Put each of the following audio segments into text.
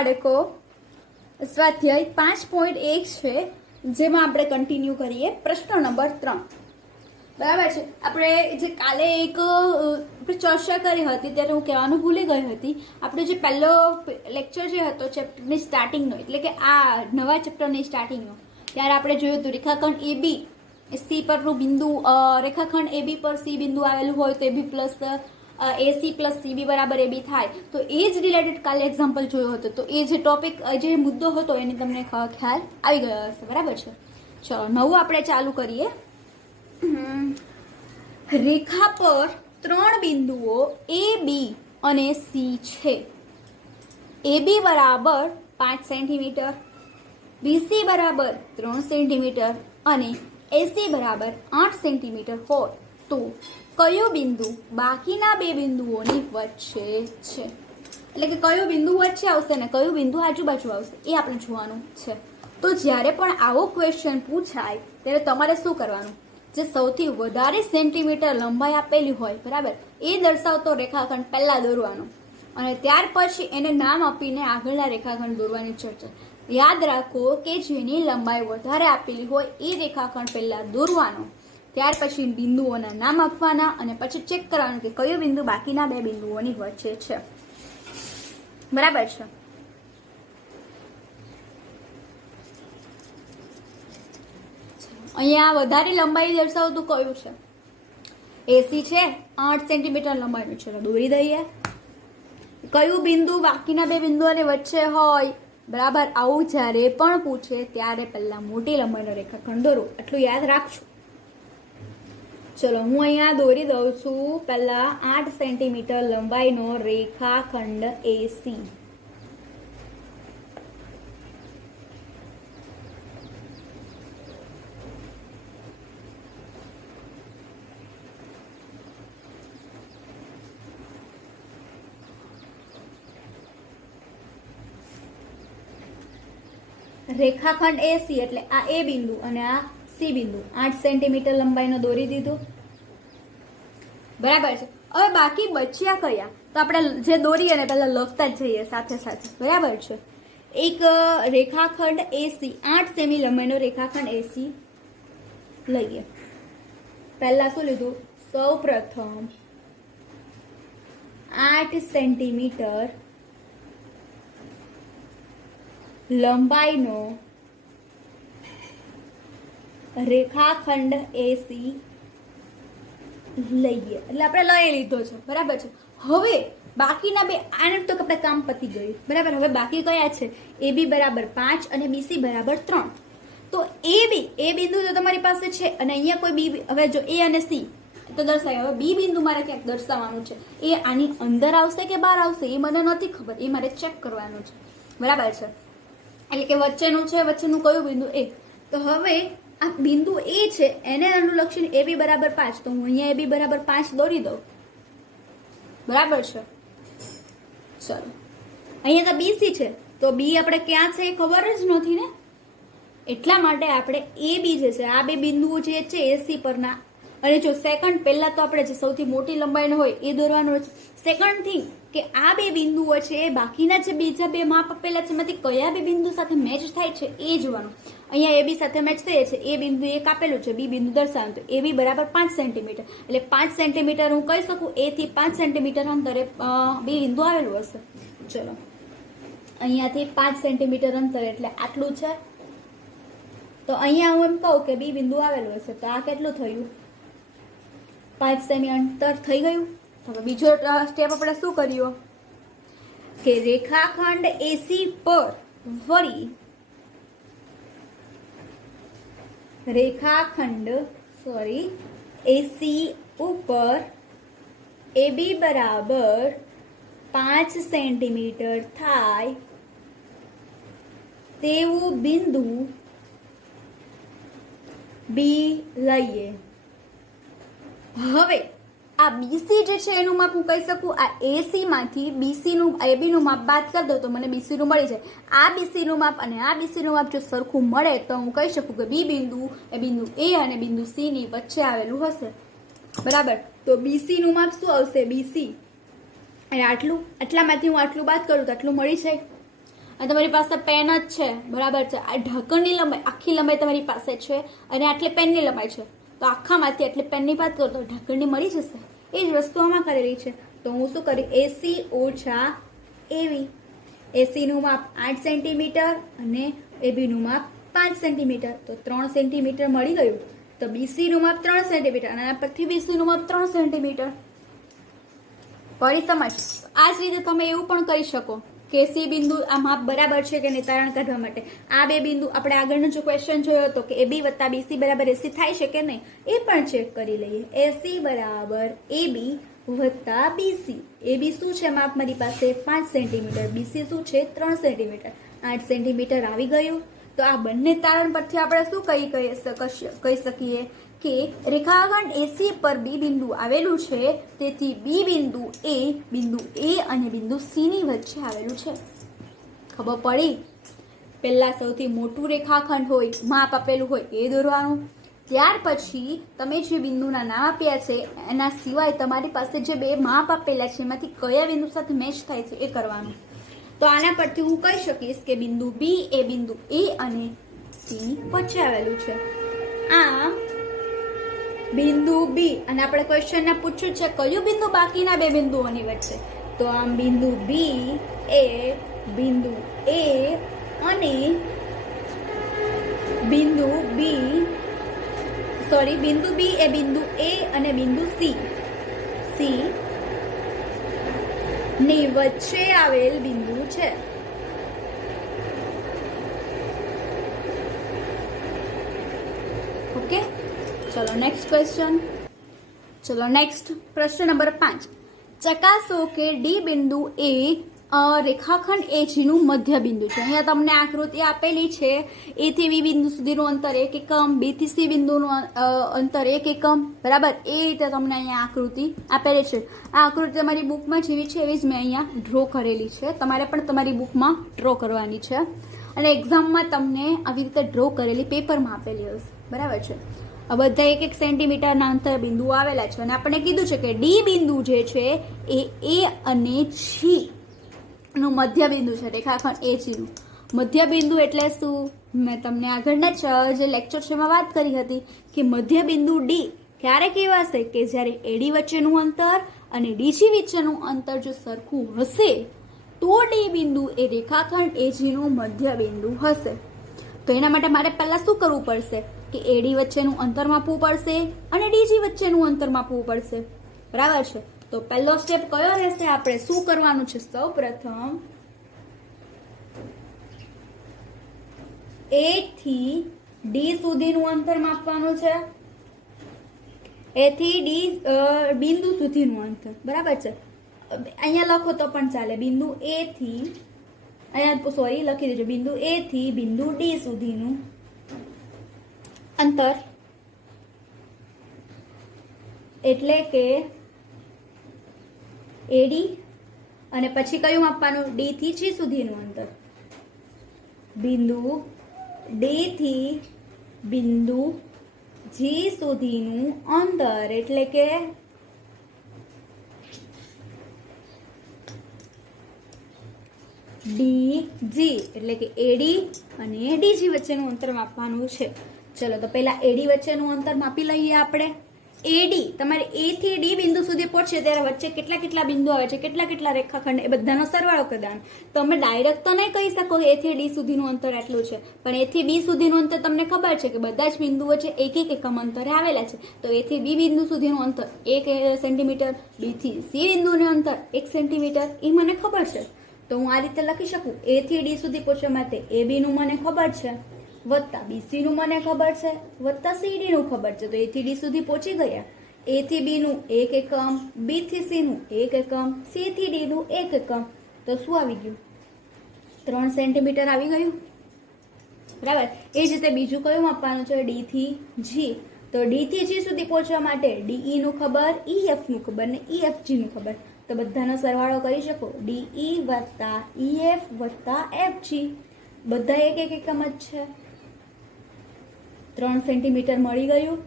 બાળકો સ્વાધ્યાય 5.1 છે, જેમાં આપણે કન્ટિન્યુ કરીએ પ્રશ્ન નંબર 3. બરાબર છે. આપણે જે કાલે એક ચર્ચા કરી હતી ત્યારે હું કહેવાનું ભૂલી ગઈ હતી. આપણો જે પહેલો લેક્ચર જે હતો ચેપ્ટરની સ્ટાર્ટિંગનો, એટલે કે આ નવા ચેપ્ટરની સ્ટાર્ટિંગનો, ત્યારે આપણે જોયું હતું રેખાખંડ AB સી પરનું બિંદુ, રેખાખંડ AB પર સી બિંદુ આવેલું હોય તો AB plus AC plus CB બરાબર AB થાય. તો એ જ રિલેટેડ કાલે એક્ઝામ્પલ જોયો હતો. તો એ જે ટોપિક, જે મુદ્દો હતો એની તમને ખ્યાલ આવી ગયો હશે. બરાબર છે. ચલો નવું આપણે ચાલુ કરીએ. રેખા પર 3 બિંદુઓ AB અને C છે. AB બરાબર 5 સેન્ટીમીટર, BC બરાબર 3 સેન્ટીમીટર અને AC બરાબર 8 સેન્ટીમીટર હોય તો કયું બિંદુ બાકીના 2 બિંદુઓની વચ્ચે છે? એટલે કે કયું બિંદુ વચ્ચે આવશે ને કયું બિંદુ આજુબાજુ આવશે એ આપણે જોવાનું છે. તો જ્યારે પણ આવો ક્વેશ્ચન પૂછાય ત્યારે તમારે શું કરવાનું? જે સૌથી વધારે સેન્ટીમીટર લંબાઈ આપેલી હોય, બરાબર, એ દર્શાવતો રેખાખંડ પહેલા દોરવાનો અને ત્યાર પછી એને નામ આપીને આગળના રેખાખંડ દોરવાની ચર્ચા. યાદ રાખો કે જેની લંબાઈ વધારે આપેલી હોય એ રેખાખંડ પહેલા દોરવાનો, ત્યાર પછી બિંદુઓના નામ આપવાના અને પછી ચેક કરવાનું કે કયો બિંદુ બાકીના 2 બિંદુઓની વચ્ચે છે. બરાબર છે. અહીંયા વધારે લંબાઈ દર્શાવતું કયું છે? AC છે, 8 સેન્ટીમીટર લંબાઈનું છે, દોરી દઈએ. કયું બિંદુ બાકીના 2 બિંદુઓની વચ્ચે હોય? બરાબર, આવું જ્યારે પણ પૂછે ત્યારે પહેલા મોટી લંબાઈનો રેખાખંડ દોરો. એટલું યાદ રાખજો. ચલો હું અહીંયા દોરી દઉં છું પહેલા 8 સેન્ટીમીટર લંબાઈનો રેખાખંડ AC. રેખાખંડ AC એટલે આ A બિંદુ અને આ C બિંદુ 8 સેન્ટીમીટર લંબાઈનો દોરી દીધો. બરાબર છે. હવે બાકી બચ્યા કયા? તો આપણે જે દોરી અને પહેલા લખતા જ જઈએ સાથે સાથે. બરાબર છે. એક રેખાખંડ AC, 8 સેમી લંબાઈનો રેખાખંડ AC લઈએ. પહેલા શું લીધું? સૌ પ્રથમ 8 સેન્ટીમીટર લંબાઈનો રેખાખંડ AC લઈએ. એટલે આપણે લઈ લીધો છે. બરાબર છે. હવે બાકીના 2, આને તો આપણે કામ પતી ગયું. બરાબર. હવે બાકી કયા છે? AB બરાબર 5 અને BC બરાબર 3. તો AB, એ બિંદુ તો તમારી પાસે છે અને અહીંયા કોઈ B, હવે જો A અને C તો દર્શાવ્યું. હવે B બિંદુ મારે ક્યાંક દર્શાવવાનું છે. એ આની અંદર આવશે કે બહાર આવશે એ મને નથી ખબર. એ મારે ચેક કરવાનું છે. બરાબર છે. એટલે કે વચ્ચેનું છે, વચ્ચેનું કયું બિંદુ? A. તો હવે આ બિંદુ A છે એને અનુલક્ષીને AB બરાબર 5. તો હું અહીંયા AB બરાબર 5 દોરી દઉં. બરાબર છે. ચલો અહીંયા તો BC છે તો B આપણે ક્યાં છે એ ખબર જ નથી ને, એટલા માટે આપણે AB જે છે, આ 2 બિંદુઓ જે છે AC પરના, અને જો સેકન્ડ પહેલા તો આપણે જે સૌથી મોટી લંબાઈનો હોય એ દોરવાનો છે. સેકન્ડ થિંગ કે આ 2 બિંદુઓ છે એ બાકીના જે બીજા 2 માપ આપેલા છે એમાંથી કયા 2 બિંદુ સાથે મેચ થાય છે એ જોવાનું. અહીંયા AB સાથે મેચ થઈએ છે. એ બિંદુ એક આપેલું છે, B બિંદુ દર્શાવવાનું. તો AB બરાબર 5 સેન્ટીમીટર એટલે 5 સેન્ટીમીટર હું કહી શકું. A થી 5 સેન્ટીમીટર અંતરે B બિંદુ આવેલું હશે. ચલો અહીંયાથી 5 સેન્ટીમીટર અંતર એટલે આટલું છે. તો અહીંયા હું એમ કહું કે B બિંદુ આવેલું હશે. તો આ કેટલું થયું? 5 સેમી અંતર થઈ ગયું. હવે બીજો સ્ટેપ આપણે શું કર્યો કે રેખાખંડ AC પર વળી AC ઉપર AB બરાબર 5 સેન્ટીમીટર થાય તેવું બિંદુ B લઈએ. હવે આ BC જે છે એનું માપ હું કહી શકું. આ AC માંથી BC નું, AB નું માપ બાદ કરી દો તો મને BC નું મળી જાય. આ BC નું માપ અને આ BC નું માપ જો સરખું મળે તો હું કહી શકું કે B બિંદુ એ બિંદુ A અને બિંદુ C ની વચ્ચે આવેલું હશે. બરાબર. તો BC નું માપ શું આવશે? BC અને આટલું, આટલામાંથી હું આટલું બાદ કરું તો આટલું મળી જાય. અને તમારી પાસે પેન જ છે, બરાબર છે, આ ઢાંકણની લંબાઈ આખી લંબાઈ તમારી પાસે છે અને આટલી પેનની લંબાઈ છે, તો આખામાંથી આટલી પેનની વાત કરો તો ઢાંકણની મળી જશે. એ જ વસ્તુ આમાં કરેલી છે. તો હું શું કરી, એસી ઓછા એવી, એસીનું માપ 8 સેન્ટીમીટર અને એબીનું માપ 5 સેન્ટીમીટર, તો 3 સેન્ટીમીટર મળી ગયું. તો બીસીનું માપ 3 સેન્ટીમીટર અને આના પરથી બીસીનું માપ 3 સેન્ટીમીટર. પડી સમજ. આ જ રીતે તમે એવું પણ કરી શકો કે સી બિંદુ આ માપ બરાબર છે કે નહીં તારણ કાઢવા માટે આ બે બિંદુ આપણે આગળનો જો ક્વેશ્ચન જોયો હતો કે એબી વત્તા બીસી બરાબર એસી થાય છે કે નહીં એ પણ ચેક કરી લઈએ. એસી બરાબર એબી વત્તા બીસી. એબી શું છે માપ મારી પાસે 5 સેન્ટીમીટર, બીસી શું છે 3 સેન્ટીમીટર, 8 સેન્ટીમીટર આવી ગયું. તો આ બંને તારણ પરથી આપણે શું કહી શકીએ કે રેખાખંડ એસી પર બી બિંદુ આવેલું છે, તેથી બી બિંદુ એ અને બિંદુ સી ની વચ્ચે આવેલું છે. ખબર પડી? પહેલા સૌથી મોટું રેખાખંડ હોય, માપ આપેલું હોય એ દોરવાનું. ત્યાર પછી તમે જે બિંદુના નામ આપ્યા છે એના સિવાય તમારી પાસે જે બે માપ આપેલા છે એમાંથી કયા બિંદુ સાથે મેચ થાય છે એ કરવાનું. તો આના પરથી હું કહી શકીશ કે બિંદુ બી એ બિંદુ એ અને સી વચ્ચે આવેલું છે. આમ બિંદુ બી, અને આપણે ક્વેશ્ચન ને પૂછ્યું છે કયું બિંદુ બાકીના બે બિંદુઓની વચ્ચે, તો આમ બિંદુ બી એ બિંદુ એ અને બિંદુ બી એ બિંદુ એ અને બિંદુ સી ની વચ્ચે આવેલ બિંદુ છે. ઓકે, ચલો નેક્સ્ટ ક્વેશ્ચન. ચલો નેક્સ્ટ પ્રશ્ન નંબર 5. ચકાસો કે ડી બિંદુ એ રેખાખંડ એજી નું મધ્ય બિંદુ છે. અહીંયા તમને આકૃતિ આપેલી છે. એ થી બી બિંદુ સુધીનું અંતર 1 એકમ, બી થી સી બિંદુનું અંતર 1 એકમ, બરાબર. એ રીતે તમને અહીંયા આકૃતિ આપેલી છે. આ આકૃતિ તમારી બુકમાં જેવી છે એવી જ મેં અહીંયા ડ્રો કરેલી છે. તમારે પણ તમારી બુકમાં ડ્રો કરવાની છે અને એક્ઝામમાં તમને આવી રીતે ડ્રો કરેલી પેપરમાં આપેલી હશે, બરાબર છે. બધા 1-1 સેન્ટીમીટરના અંતર બિંદુ આવેલા છે અને આપણે કીધું છે કે ડી બિંદુ જે છે એ અને જી નું મધ્ય બિંદુ છે. રેખાખંડ એજી નું મધ્ય બિંદુ એટલે શું? મેં તમને આગળના જે લેક્ચર છે એમાં વાત કરી હતી કે મધ્ય બિંદુ ડી ક્યારે કહેવાશે કે જ્યારે એડી વચ્ચેનું અંતર અને ડીજી વચ્ચેનું અંતર જો સરખું હશે તો ડી બિંદુ એ રેખાખંડ એજી નું મધ્ય બિંદુ હશે. તો એના માટે મારે પહેલા શું કરવું પડશે કે એડી વચ્ચેનું અંતર માપવું પડશે અને ડીજી વચ્ચેનું અંતર માપવું પડશે, બરાબર છે. તો પહેલો સ્ટેપ કયો રહેશે? આપણે શું કરવાનું છે? સૌ પ્રથમ એ થી ડી સુધીનું અંતર માપવાનું છે. એ થી ડી બિંદુ સુધીનું અંતર, બરાબર છે. અહીંયા લખો તો પણ ચાલે. બિંદુ એ થી લખી દેજો બિંદુ એ થી બિંદુ ડી સુધીનું અંતર એટલે કે એડી અને પછી કયું આપવાનું? ડી થી જી સુધીનું અંતર. બિંદુ ડી થી બિંદુ જી સુધીનું અંતર એટલે કે ડીજી એટલે કે એડી અને ડીજી વચ્ચેનું અંતર માપવાનું છે. ચલો તો પહેલા એડી વચ્ચેનું અંતર માપી લઈએ આપણે. એડી તમારે એ થી ડી બિંદુ સુધી પહોંચે ત્યારે વચ્ચે કેટલા બિંદુ આવે છે, કેટલા રેખાખંડ, એ બધાનો સરવાળો કરવાનો. તમે ડાયરેક્ટ તો નહીં કહી શકો એ થી ડી સુધીનું અંતર એટલું છે, પણ એ થી બી સુધીનું અંતર તમને ખબર છે કે બધા જ બિંદુ વચ્ચે 1-1 એકમ અંતરે આવેલા છે. તો એ થી બી બિંદુ સુધીનું અંતર 1 સેન્ટીમીટર, બી થી સી બિંદુનું અંતર 1 સેન્ટીમીટર, એ મને ખબર છે. તો હું આ રીતે લખી શકું એ થી ડી સુધી પહોંચવા માટે એ બી નું મને ખબર છે, વત્તા બીસી નું મને ખબર છે, વત્તા સીડી નું ખબર છે. તો એ થી ડી સુધી પહોંચી ગયા. એ થી બી નું 1 એકમ, બી થી સી નું 1 એકમ, સી થી ડી નું 1 એકમ. તો શું આવી ગયું? 3 સેન્ટીમીટર આવી ગયું, બરાબર. એ જ રીતે બીજું કયું માપવાનું છે? ડી થી જી. તો ડી થી જી સુધી પહોંચવા માટે ડીઈ નું ખબર, ઈએફ નું ખબર ને ઈએફજી નું ખબર. તો બધાનો સરવાળો કરી શકો. ડીઈ વત્તા ઈએફ વત્તા એફજી, બધા 1-1 એકમ જ છે. 3 સેન્ટીમીટર મળી ગયું.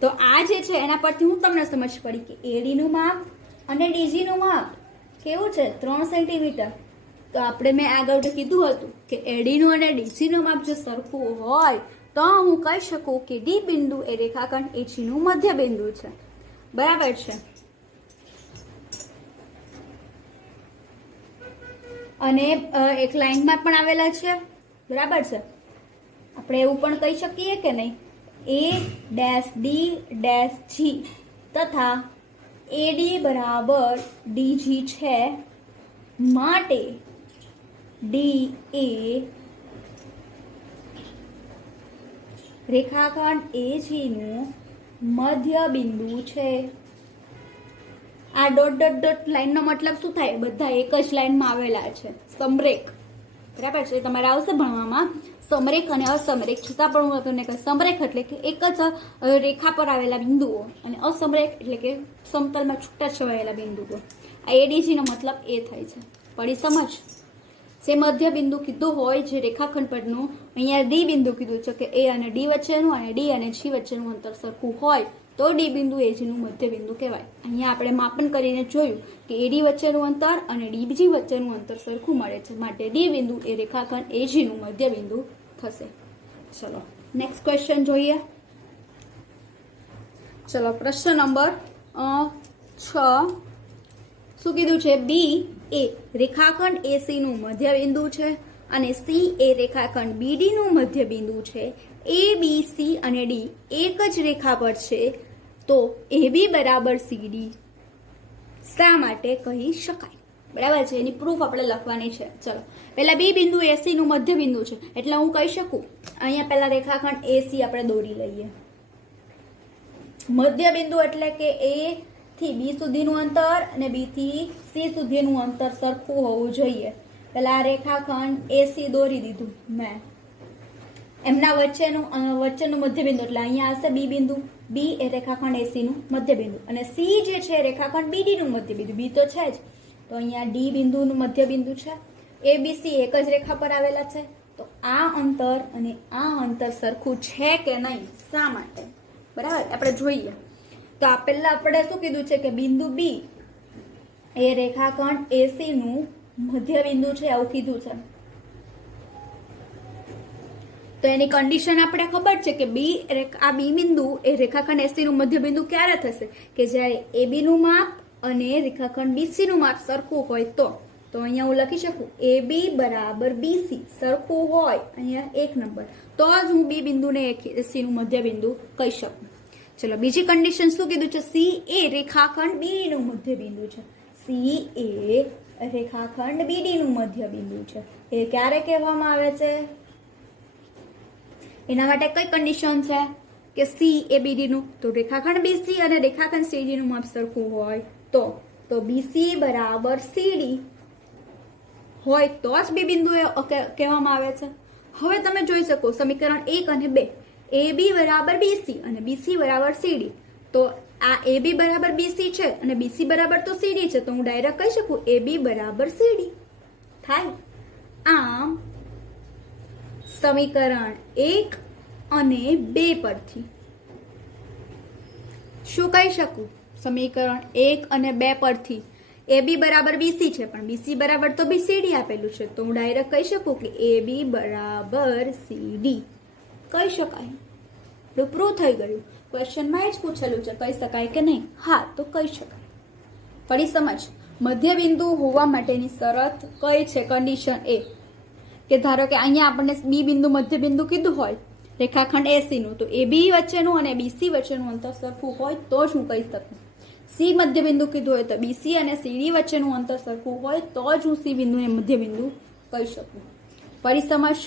તો આ જે છે એના પરથી હું તમને સમજ પડી કે એડી નું માપ અને ડીજી નું માપ કેવું છે 3 સેન્ટીમીટર. તો આપણે મેં આગળ કીધું હતું કે એડીનું અને ડીસીનું માપ જો સરખું હોય તો હું કહી શકું કે ડી બિંદુ એ રેખાખંડ એચનું મધ્ય બિંદુ છે. બરાબર છે. અને એક લાઈનમાં પણ આવેલા છે. બરાબર છે. આપણે એવું પણ કહી શકીએ કે નહીં, એ ડેશ ડી ડેશ જી તથા એડી બરાબર ડીજી છે, માટે ડી એ રેખાખંડ એજીનું મધ્ય બિંદુ છે. આ ડોટ ડોટ ડોટ લાઈનનો મતલબ શું થાય? બધા એક જ લાઈનમાં આવેલા છે, સમરેખ. બરાબર છે. તમારે આવશે ભણવામાં સમરેખ અને અસમરેખ. છતાં પણ હું તમને કહું, સમરેખ એટલે કે એક જ રેખા પર આવેલા બિંદુઓ અને અસમરેખ એટલે કે સમતલમાં છૂટા છવાયેલા બિંદુઓ. આ એડીજીનો મતલબ એ થાય છે. પડી સમજ? જે મધ્ય બિંદુ કીધું હોય જે રેખાખંડ પરનું, અહીંયા ડી બિંદુ કીધું છે કે એ અને ડી વચ્ચેનું અને ડી અને જી વચ્ચેનું અંતર સરખું હોય તો ડી બિંદુ એજીનું મધ્ય બિંદુ કહેવાય. અહીંયા આપણે માપન કરીને જોયું કે એડી વચ્ચેનું અંતર અને ડીજી વચ્ચેનું અંતર સરખું મળે છે, માટે ડી બિંદુ એ રેખાખંડ એજીનું મધ્ય બિંદુ થશે. ચલો નેક્સ્ટ ક્વેશ્ચન જોઈએ. ચલો પ્રશ્ન નંબર 6. શું કીધું છે? બી એ રેખાખંડ એસી નું મધ્ય બિંદુ છે અને સી એ રેખાખંડ બીડી નું મધ્ય બિંદુ છે. એ બી સી અને ડી એક જ રેખા પર છે, તો એ બી બરાબર સીડી શા માટે કહી શકાય? બરાબર છે. એની પ્રૂફ આપણે લખવાની છે. ચલો પહેલા બી બિંદુ એસી નું મધ્ય બિંદુ છે એટલે હું કહી શકું, અહીંયા પહેલા રેખાખંડ એસી આપણે દોરી લઈએ. મધ્ય બિંદુ એટલે કે એ થી બી સુધીનું અંતર અને બી થી સી સુધીનું અંતર સરખું હોવું જોઈએ. પહેલા આ રેખાખંડ એસી દોરી દીધું મેં. એમના વચ્ચેનું મધ્ય બિંદુ એટલે અહીંયા હશે બી બિંદુ. બી એ રેખાખંડ એસી નું મધ્ય બિંદુ અને સી જે છે રેખાખંડ બીડી નું મધ્ય બિંદુ. બી તો છે જ, તો અહીંયા ડી બિંદુનું મધ્ય બિંદુ છે. એ બી સી એક જ રેખા પર આવેલા છે, તો આ અંતર અને આ અંતર સરખું છે કે નહીં, શા માટે? બરાબર, આપણે જોઈએ. તો આ પહેલા આપણે શું કીધું છે કે બિંદુ બી એ રેખાખંડ એસી નું મધ્ય બિંદુ છે, આવું કીધું છે. તો એની કન્ડિશન આપણે ખબર છે કે આ બી બિંદુ એ રેખાખંડ એસી નું મધ્ય બિંદુ ક્યારે થશે? કે જ્યારે એબી નું માપ અને રેખાખંડ બીસી નું માપ સરખું હોય તો અહીંયા હું લખી શકું એ બી બરાબર બીસી સરખું હોય, અહીંયા 1 નંબર, તો જ હું બી બિંદુને એસી નું મધ્ય બિંદુ કહી શકું. ચલો બીજી કન્ડિશન શું કીધું છે? સી એ રેખાખંડ બીડી નું મધ્ય બિંદુ છે. સી એ રેખાખંડ બીડી નું મધ્ય બિંદુ છે. એ ક્યારે કહેવામાં આવે છે? એના માટે કઈ કન્ડિશન છે કે સી એ બીડી નું, તો રેખાખંડ બીસી અને રેખાખંડ સીડી નું માપ સરખું હોય તો બીસી બરાબર સીડી હોય તો જ બી બિંદુ કહેવામાં આવે છે. હવે તમે જોઈ શકો સમીકરણ 1 અને 2, એ બી બરાબર બીસી અને બીસી બરાબર સીડી. તો આ એ બી બરાબર બીસી છે અને બીસી બરાબર તો સીડી છે, તો હું ડાયરેક્ટ કહી શકું એ બી બરાબર સીડી થાય. આમ સમીકરણ 1 અને 2 પરથી શું કહી શકું? સમીકરણ 1 અને 2 પરથી એ બી બરાબર બીસી છે પણ બીસી બરાબર તો બી સીડી આપેલું છે, તો હું ડાયરેક્ટ કહી શકું કે એ બી બરાબર સીડી કહી શકાય. પ્રૂવ થઈ ગયું. ક્વેશ્ચનમાં એ જ પૂછેલું છે કહી શકાય કે નહીં? હા, તો કહી શકાય. પડી સમજ? મધ્ય બિંદુ હોવા માટેની શરત કઈ છે? કન્ડિશન એ કે ધારો કે અહીંયા આપણને બી બિંદુ મધ્ય બિંદુ કીધું હોય રેખાખંડ એસી નું, તો એ બી વચ્ચેનું અને બીસી વચ્ચેનું અંતર સરખું હોય તો જ હું કહી શકું. સી મધ્ય બિંદુ કીધું હોય તો બીસી અને સીડી વચ્ચેનું અંતર સરખું હોય તો જ હું સી બિંદુને મધ્ય બિંદુ કહી શકું. પડી સમજ?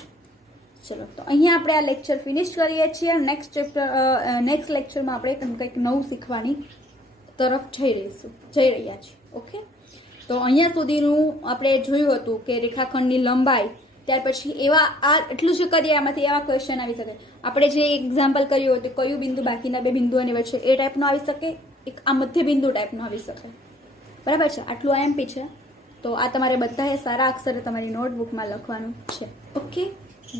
ચલો તો અહીંયા આપણે આ લેક્ચર ફિનિશ કરીએ છીએ. નેક્સ્ટ લેક્ચરમાં આપણે કંઈક નવું શીખવાની તરફ જઈ રહ્યા છીએ. ઓકે, તો અહીંયા સુધીનું આપણે જોયું હતું કે રેખાખંડની લંબાઈ, ત્યાર પછી એવા એટલું જ કરીએ, આમાંથી એવા ક્વેશ્ચન આવી શકે. આપણે જે એક્ઝામ્પલ કર્યું હતું કયું બિંદુ બાકીના બે બિંદુઓની વચ્ચે, એ ટાઈપનો આવી શકે, એક આ મધ્ય બિંદુ ટાઈપનો આવી શકે. બરાબર છે? આટલું આઈએમપી છે, તો આ તમારે બધાએ સારા અક્ષરે તમારી નોટબુકમાં લખવાનું છે. Okay,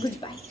good bye.